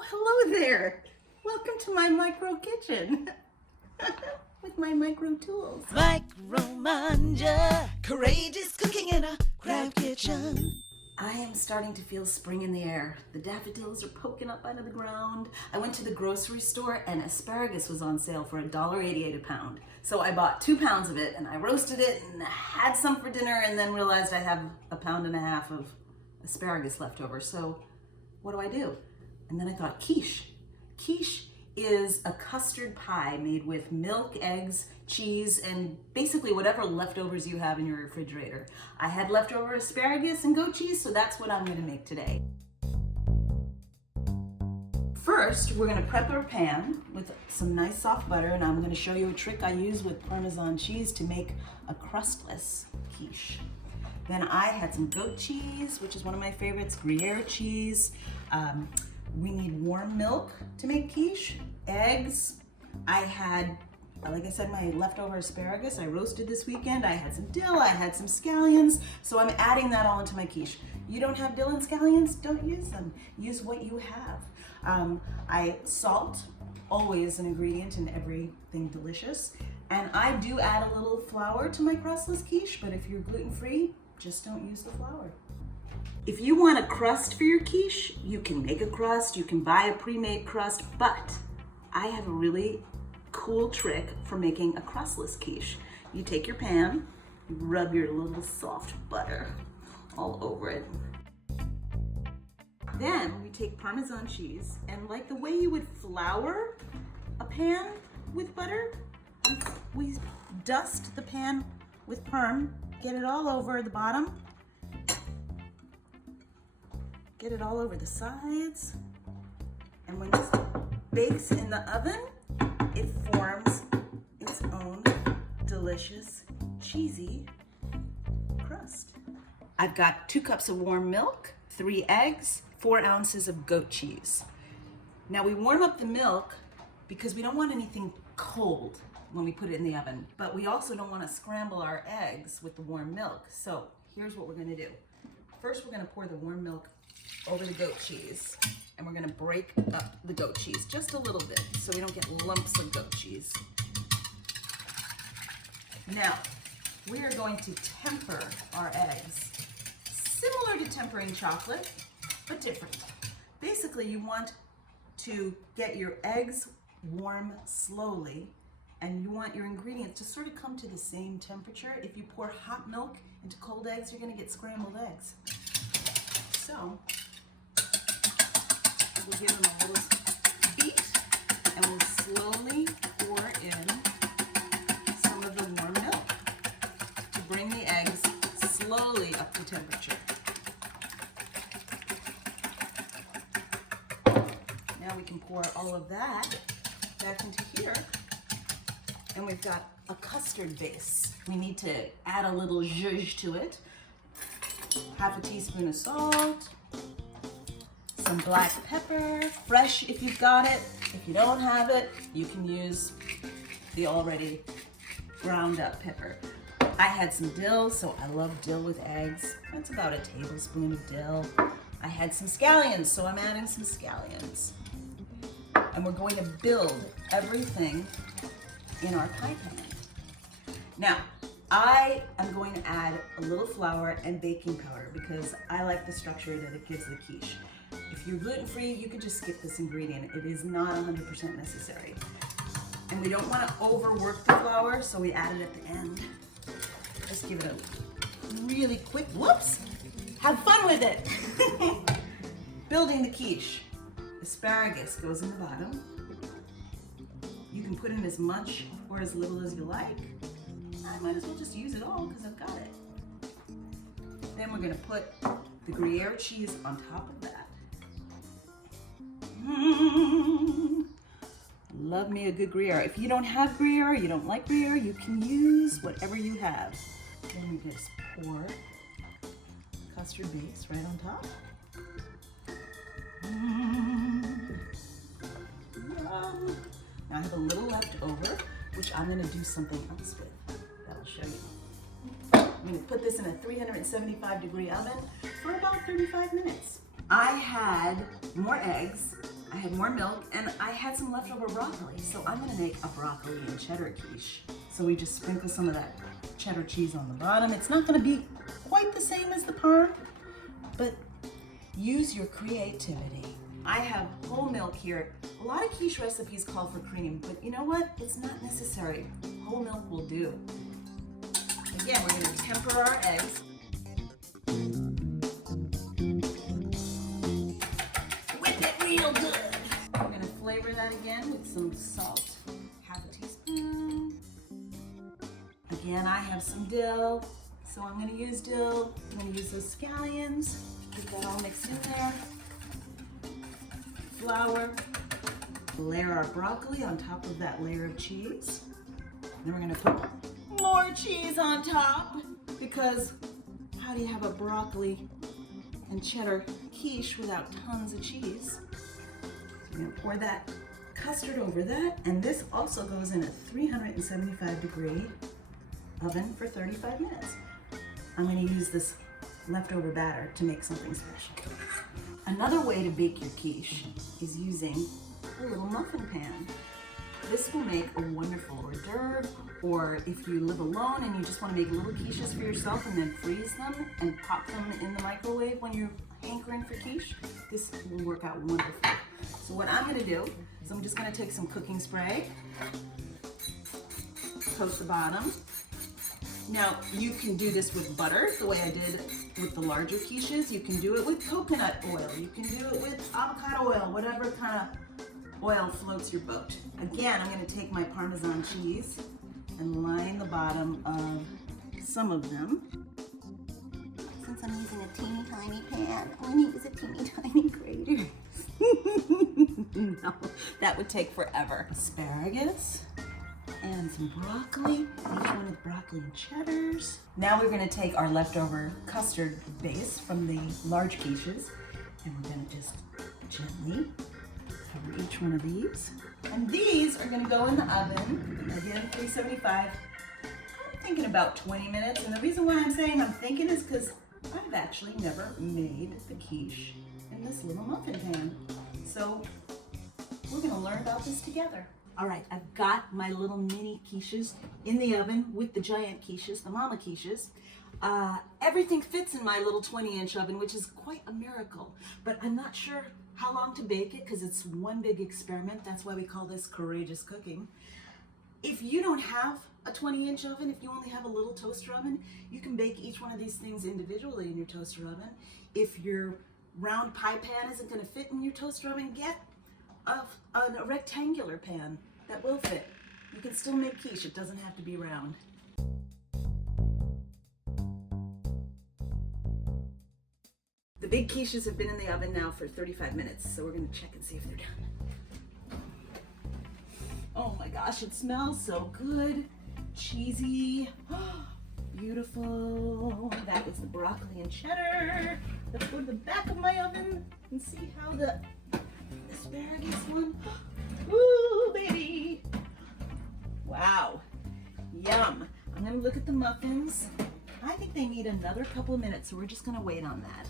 Oh, hello there. Welcome to my micro kitchen with my micro tools. MicroMangia, courageous cooking in a craft kitchen. I am starting to feel spring in the air. The daffodils are poking up out of the ground. I went to the grocery store and asparagus was on sale for $1.88 a pound. So I bought 2 pounds of it and I roasted it and had some for dinner and then realized I have 1.5 pounds of asparagus left over. So what do? And then I thought quiche. Quiche is a custard pie made with milk, eggs, cheese, and basically whatever leftovers you have in your refrigerator. I had leftover asparagus and goat cheese, so that's what I'm gonna make today. First, we're gonna prep our pan with some nice soft butter, and I'm gonna show you a trick I use with Parmesan cheese to make a crustless quiche. Then I had some goat cheese, which is one of my favorites, Gruyere cheese. We need warm milk to make quiche, eggs. I had, like I said, my leftover asparagus I roasted this weekend. I had some dill, I had some scallions, so I'm adding that all into my quiche. You don't have dill and scallions? Don't use them. Use what you have. Salt, always an ingredient in everything delicious. And I do add a little flour to my crustless quiche, but if you're gluten-free, just don't use the flour. If you want a crust for your quiche, you can make a crust, you can buy a pre-made crust, but I have a really cool trick for making a crustless quiche. You take your pan, you rub your little soft butter all over it. Then we take Parmesan cheese, and like the way you would flour a pan with butter, we dust the pan with Parm, get it all over the bottom, get it all over the sides, and when this bakes in the oven, it forms its own delicious, cheesy crust. I've got 2 cups of warm milk, 3 eggs, 4 ounces of goat cheese. Now we warm up the milk because we don't want anything cold when we put it in the oven, but we also don't want to scramble our eggs with the warm milk. So here's what we're going to do. First, we're going to pour the warm milk over the goat cheese, and we're going to break up the goat cheese just a little bit so we don't get lumps of goat cheese. Now, we are going to temper our eggs, similar to tempering chocolate, but different. Basically, you want to get your eggs warm slowly, and you want your ingredients to sort of come to the same temperature. If you pour hot milk into cold eggs, you're going to get scrambled eggs. So we'll give them a little beat, and we'll slowly pour in some of the warm milk to bring the eggs slowly up to temperature. Now we can pour all of that back into here, and we've got a custard base. We need to add a little zhuzh to it. Half a teaspoon of salt, some black pepper, fresh if you've got it. If you don't have it, you can use the already ground up pepper. I had some dill, so I love dill with eggs. That's about a tablespoon of dill. I had some scallions, so I'm adding some scallions. And we're going to build everything in our pie pan. Now, I am going to add a little flour and baking powder because I like the structure that it gives the quiche. If you're gluten-free, you could just skip this ingredient. It is not 100% necessary. And we don't want to overwork the flour, so we add it at the end. Just give it a really quick, whoops, have fun with it. Building the quiche. Asparagus goes in the bottom. You can put in as much or as little as you like. I might as well just use it all because I've got it. Then we're going to put the Gruyere cheese on top of that. Love me a good Gruyere. If you don't have Gruyere, you don't like Gruyere, you can use whatever you have. Then we just pour custard base right on top. Yum. Now I have a little left over, which I'm going to do something else with. I'll show you. I'm going to put this in a 375-degree oven for about 35 minutes. I had more eggs, I had more milk and I had some leftover broccoli. So I'm gonna make a broccoli and cheddar quiche. So we just sprinkle some of that cheddar cheese on the bottom. It's not gonna be quite the same as the parm, but use your creativity. I have whole milk here. A lot of quiche recipes call for cream, but you know what? It's not necessary. Whole milk will do. Again, we're gonna temper our eggs. Whip it real good. We're gonna flavor that again with some salt. Half a teaspoon. Again, I have some dill, so I'm gonna use dill. I'm gonna use those scallions. Get that all mixed in there. Flour. Layer our broccoli on top of that layer of cheese. Then we're gonna put more cheese on top, because how do you have a broccoli and cheddar quiche without tons of cheese? So we're gonna pour that custard over that, and this also goes in a 375-degree oven for 35 minutes. I'm gonna use this leftover batter to make something special. Another way to bake your quiche is using a little muffin pan. This will make a wonderful hors d'oeuvre, or if you live alone and you just want to make little quiches for yourself and then freeze them and pop them in the microwave when you're hankering for quiche, this will work out wonderful. So what I'm going to do is I'm just going to take some cooking spray, coat the bottom. Now you can do this with butter, the way I did with the larger quiches. You can do it with coconut oil. You can do it with avocado oil, whatever kind of oil floats your boat. Again, I'm going to take my Parmesan cheese and line the bottom of some of them. Since I'm using a teeny tiny pan, I'm going to use a teeny tiny grater. No, that would take forever. Asparagus and some broccoli, each one with broccoli and cheddars. Now we're going to take our leftover custard base from the large quiches, and we're going to just gently cover each one of these. And these are going to go in the oven, again 375. I'm thinking about 20 minutes, and the reason why I'm saying I'm thinking is because I've actually never made the quiche in this little muffin pan. So we're going to learn about this together. All right, I've got my little mini quiches in the oven with the giant quiches, the mama quiches. Everything fits in my little 20-inch oven, which is quite a miracle. But I'm not sure how long to bake it because it's one big experiment. That's why we call this courageous cooking. If you don't have a 20-inch oven, if you only have a little toaster oven, you can bake each one of these things individually in your toaster oven. If your round pie pan isn't going to fit in your toaster oven, get a rectangular pan that will fit. You can still make quiche, it doesn't have to be round. The big quiches have been in the oven now for 35 minutes, so we're gonna check and see if they're done. Oh my gosh, it smells so good. Cheesy, beautiful. That was the broccoli and cheddar. Let's go to the back of my oven and see how the asparagus one. Ooh, baby. Wow. Yum. I'm gonna look at the muffins. I think they need another couple of minutes, so we're just gonna wait on that.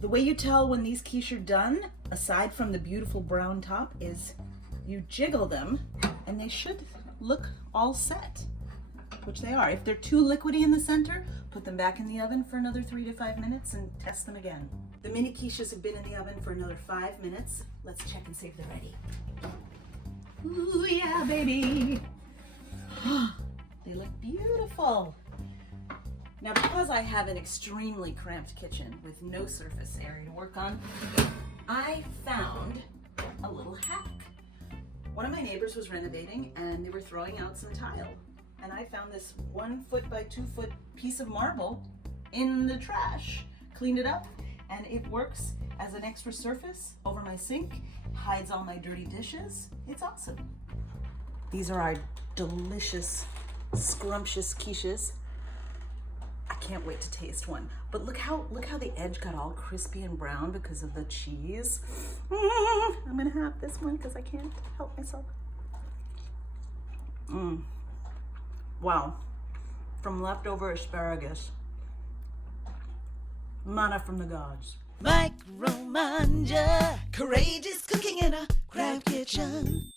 The way you tell when these quiche are done, aside from the beautiful brown top, is you jiggle them and they should look all set, which they are. If they're too liquidy in the center, put them back in the oven for another 3 to 5 minutes and test them again. The mini quiches have been in the oven for another 5 minutes. Let's check and see if they're ready. Ooh, yeah, baby. They look beautiful. Now, because I have an extremely cramped kitchen with no surface area to work on, I found a little hack. One of my neighbors was renovating and they were throwing out some tile. And I found this 1 foot by 2 foot piece of marble in the trash. Cleaned it up, and it works as an extra surface over my sink, hides all my dirty dishes. It's awesome. These are our delicious, scrumptious quiches. I can't wait to taste one. But look how the edge got all crispy and brown because of the cheese. I'm gonna have this one because I can't help myself. Wow, from leftover asparagus. Manna from the gods. MicroMangia, courageous cooking in in a crab kitchen.